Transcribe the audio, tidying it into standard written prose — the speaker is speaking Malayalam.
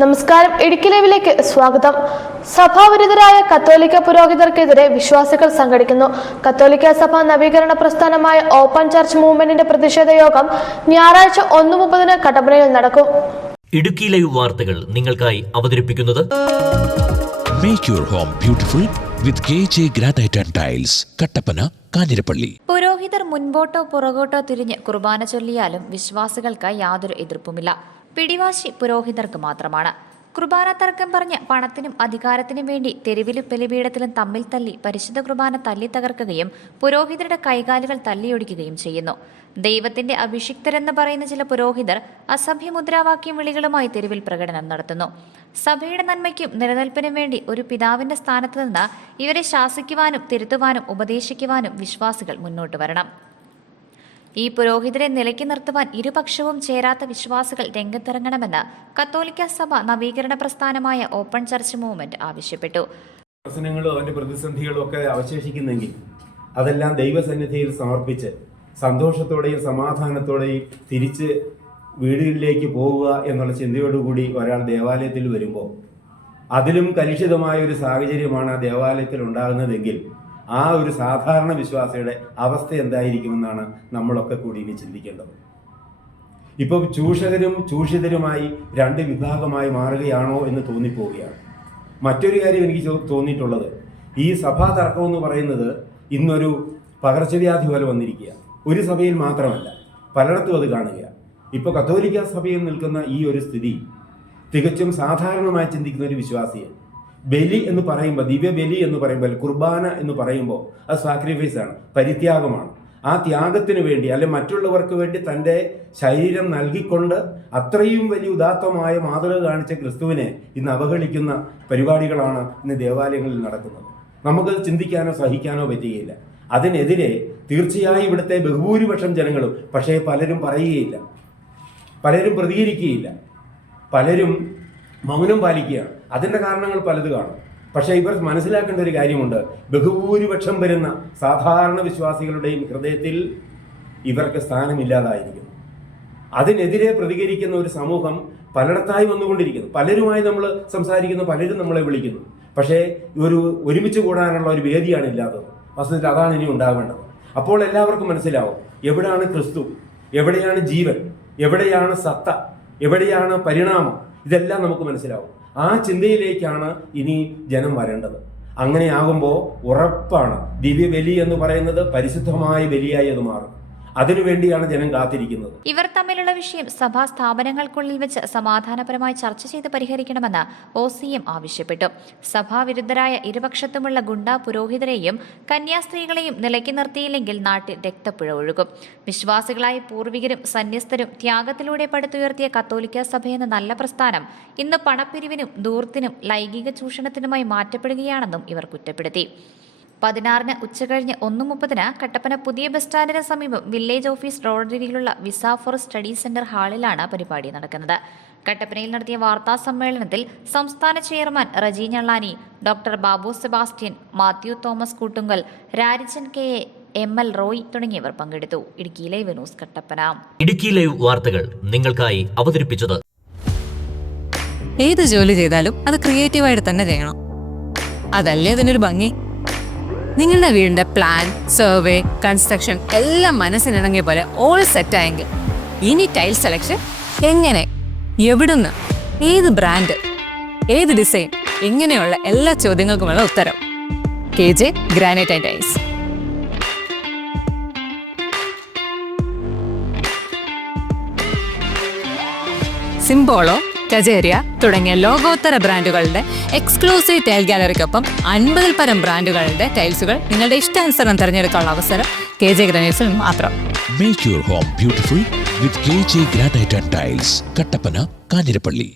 നമസ്കാരം. ഇടുക്കി ലൈവിലേക്ക് സ്വാഗതം. സഭാവിരുദ്ധരായ കത്തോലിക്ക പുരോഹിതർക്കെതിരെ വിശ്വാസികൾ സംഘടിക്കുന്നു. കത്തോലിക്ക സഭ നവീകരണ പ്രസ്ഥാനമായ ഓപ്പൺ ചർച്ച് മൂവ്മെന്റിന്റെ പ്രതിഷേധ യോഗം ഞായറാഴ്ച 1:30 കട്ടപ്പനയിൽ നടക്കും. ഇടുക്കി ലൈവ് വാർത്തകൾ നിങ്ങൾക്കായി അവതരിപ്പിക്കുന്നത് Make your home beautiful with KJ Granite and Tiles, Kattappana, Kanjirappally. പുരോഹിതർ മുൻപോട്ടോ പുറകോട്ടോ തിരിഞ്ഞ് കുർബാന ചൊല്ലിയാലും വിശ്വാസികൾക്ക് യാതൊരു എതിർപ്പുമില്ല. പിടിവാശി പുരോഹിതർക്ക് മാത്രമാണ്. കുർബാന തർക്കം പറഞ്ഞ് പണത്തിനും അധികാരത്തിനും വേണ്ടി തെരുവിലും ബലിപീഠത്തിലും തമ്മിൽ തല്ലി പരിശുദ്ധ കുർബാന തല്ലി തകർക്കുകയും പുരോഹിതരുടെ കൈകാലുകൾ തല്ലിയൊടിക്കുകയും ചെയ്യുന്നു. ദൈവത്തിന്റെ അഭിഷിക്തരെന്ന് പറയുന്ന ചില പുരോഹിതർ അസഭ്യ മുദ്രാവാക്യം വിളികളുമായി തെരുവിൽ പ്രകടനം നടത്തുന്നു. സഭയുടെ നന്മയ്ക്കും നിലനിൽപ്പിനും വേണ്ടി ഒരു പിതാവിന്റെ സ്ഥാനത്ത് നിന്ന് ഇവരെ ശാസിക്കുവാനും തിരുത്തുവാനും ഉപദേശിക്കുവാനും വിശ്വാസികൾ മുന്നോട്ട് വരണം. ഈ പുരോഹിതരെ നിലയ്ക്ക് നിർത്തുവാൻ ഇരുപക്ഷവും ചേരാത്ത വിശ്വാസികൾ രംഗത്തിറങ്ങണമെന്ന് കത്തോലിക്ക സഭ നവീകരണ പ്രസ്ഥാനമായ ഓപ്പൺ ചർച്ച് മൂവ്മെന്റ് ആവശ്യപ്പെട്ടു. പ്രശ്നങ്ങളും അതിന്റെ പ്രതിസന്ധികളും ഒക്കെ അവശേഷിക്കുന്നെങ്കിൽ അതെല്ലാം ദൈവസന്നിധിയിൽ സമർപ്പിച്ച് സന്തോഷത്തോടെയും സമാധാനത്തോടെയും തിരിച്ച് വീടുകളിലേക്ക് പോവുക എന്നുള്ള ചിന്തയോടുകൂടി ഒരാൾ ദേവാലയത്തിൽ വരുമ്പോൾ അതിലും കലുഷിതമായ ഒരു സാഹചര്യമാണ് ആ ദേവാലയത്തിൽ ഉണ്ടാകുന്നതെങ്കിൽ ആ ഒരു സാധാരണ വിശ്വാസിയുടെ അവസ്ഥ എന്തായിരിക്കുമെന്നാണ് നമ്മളൊക്കെ കൂടി ഇനി ചിന്തിക്കേണ്ടത്. ഇപ്പം ചൂഷകരും ചൂഷിതരുമായി രണ്ട് വിഭാഗമായി മാറുകയാണോ എന്ന് തോന്നിപ്പോവുകയാണ്. മറ്റൊരു കാര്യം എനിക്ക് തോന്നിയിട്ടുള്ളത്, ഈ സഭാ തർക്കം എന്ന് പറയുന്നത് ഇന്നൊരു പകർച്ചവ്യാധി പോലെ വന്നിരിക്കുക. ഒരു സഭയിൽ മാത്രമല്ല, പലയിടത്തും അത് കാണുകയാണ്. ഇപ്പോൾ കത്തോലിക്ക സഭയിൽ നിൽക്കുന്ന ഈ ഒരു സ്ഥിതി തികച്ചും സാധാരണമായി ചിന്തിക്കുന്ന ഒരു വിശ്വാസിയെ ബലി എന്ന് പറയുമ്പോൾ, ദിവ്യബലി എന്ന് പറയുമ്പോൾ, കുർബാന എന്ന് പറയുമ്പോൾ അത് സാക്രിഫൈസ് ആണ്, പരിത്യാഗമാണ്. ആ ത്യാഗത്തിന് വേണ്ടി അല്ലെ മറ്റുള്ളവർക്ക് വേണ്ടി തൻ്റെ ശരീരം നൽകിക്കൊണ്ട് അത്രയും വലിയ ഉദാത്തമായ മാതൃക കാണിച്ച ക്രിസ്തുവിനെ ഇന്ന് അവഹേളിക്കുന്ന പരിപാടികളാണ് ഇന്ന് ദേവാലയങ്ങളിൽ നടക്കുന്നത്. നമുക്കത് ചിന്തിക്കാനോ സഹിക്കാനോ പറ്റുകയില്ല. അതിനെതിരെ തീർച്ചയായും ഇവിടുത്തെ ബഹുഭൂരിപക്ഷം ജനങ്ങളും, പക്ഷേ പലരും പറയുകയില്ല, പലരും പ്രതികരിക്കുകയില്ല, പലരും മൗനം പാലിക്കുകയാണ്. അതിൻ്റെ കാരണങ്ങൾ പലത് കാണും. പക്ഷേ ഇവർ മനസ്സിലാക്കേണ്ട ഒരു കാര്യമുണ്ട്, ബഹുഭൂരിപക്ഷം വരുന്ന സാധാരണ വിശ്വാസികളുടെയും ഹൃദയത്തിൽ ഇവർക്ക് സ്ഥാനമില്ലാതായിരിക്കുന്നു. അതിനെതിരെ പ്രതികരിക്കുന്ന ഒരു സമൂഹം പലയിടത്തായി വന്നുകൊണ്ടിരിക്കുന്നു. പലരുമായി നമ്മൾ സംസാരിക്കുന്നു, പലരും നമ്മളെ വിളിക്കുന്നു. പക്ഷേ ഒരുമിച്ച് കൂടാനുള്ള ഒരു വേദിയാണ് ഇല്ലാത്തത്. വസ്തുതയിൽ അതാണ് ഇനി ഉണ്ടാവേണ്ടത്. അപ്പോൾ എല്ലാവർക്കും മനസ്സിലാവും എവിടെയാണ് ക്രിസ്തു, എവിടെയാണ് ജീവൻ, എവിടെയാണ് സത്ത, എവിടെയാണ് പരിണാമം. ഇതെല്ലാം നമുക്ക് മനസ്സിലാവും. ആ ചിന്തയിലേക്കാണ് ഇനി ജനം വരേണ്ടത്. അങ്ങനെയാകുമ്പോൾ ഉറപ്പാണ് ദിവ്യബലി എന്ന് പറയുന്നത് പരിശുദ്ധമായ ബലിയായി അത് മാറും. അതിനുവേണ്ടിയാണ് ജനം കാത്തിരിക്കുന്നത്. ഇവർ തമ്മിലുള്ള വിഷയം സഭാ സ്ഥാപനങ്ങൾക്കുള്ളിൽ വെച്ച് സമാധാനപരമായി ചർച്ച ചെയ്ത് പരിഹരിക്കണമെന്ന് OCM ആവശ്യപ്പെട്ടു. സഭാവിരുദ്ധരായ ഇരുപക്ഷത്തുമുള്ള ഗുണ്ടാ പുരോഹിതരെയും കന്യാസ്ത്രീകളെയും നിലയ്ക്ക് നിർത്തിയില്ലെങ്കിൽ നാട്ടിൽ രക്തപ്പുഴ ഒഴുകും. വിശ്വാസികളായ പൂർവികരും സന്യസ്തരും ത്യാഗത്തിലൂടെ പടുത്തുയർത്തിയ കത്തോലിക്ക സഭയെന്ന നല്ല പ്രസ്ഥാനം ഇന്ന് പണപ്പിരിവിനും ധൂർത്തിനും ലൈംഗിക ചൂഷണത്തിനുമായി മാറ്റപ്പെടുകയാണെന്നും ഇവർ കുറ്റപ്പെടുത്തി. 16 ഉച്ചകഴിഞ്ഞ് 1:30 കട്ടപ്പന പുതിയ ബസ് സ്റ്റാൻഡിന് സമീപം വില്ലേജ് ഓഫീസ് റോഡരികിലുള്ള വിസ ഫോർ സ്റ്റഡി സെന്റർ ഹാളിലാണ് പരിപാടി നടക്കുന്നത്. കട്ടപ്പനയിൽ നടത്തിയ വാർത്താ സമ്മേളനത്തിൽ സംസ്ഥാന chairman Reji Njallani, doctor Babu Sebastian, Mathew Thomas Koottungal, Rarichan KA, ML Roy തുടങ്ങിയവർ പങ്കെടുത്തു. Idukki live news Kattappana. Idukki live വാർത്തകൾ നിങ്ങൾക്കായി അവതരിപ്പിച്ചത് ഏത് ജോലി ചെയ്താലും അത് ക്രിയേറ്റീവായിട്ട് തന്നെ ചെയ്യണം. അതല്ലേ അതിനൊരു ഭംഗി. നിങ്ങളുടെ വീടിന്റെ പ്ലാൻ, സർവേ, കൺസ്ട്രക്ഷൻ എല്ലാം മനസ്സിനിണങ്ങിയ പോലെ ഓൾ സെറ്റ് ആയെങ്കിൽ ഇനി ടൈൽ സെലക്ഷൻ എങ്ങനെ, എവിടുന്ന്, ഏത് ബ്രാൻഡ്, ഏത് ഡിസൈൻ, ഇങ്ങനെയുള്ള എല്ലാ ചോദ്യങ്ങൾക്കുമുള്ള ഉത്തരം KJ granite and tiles. Simbolo, Kajaria തുടങ്ങിയ ലോകോത്തര ബ്രാൻഡുകളുടെ എക്സ്ക്ലൂസീവ് ടൈൽ ഗാലറിക്കൊപ്പം 50-ൽ പരം ബ്രാൻഡുകളുടെ ടൈൽസുകൾ നിങ്ങളുടെ ഇഷ്ടാനുസരണം തിരഞ്ഞെടുക്കാനുള്ള അവസരം KJ ഗ്രാനൈറ്റ്സിൽ മാത്രം. Make your home beautiful with KJ Granite and Tiles, Kattappana, Kanjirappally.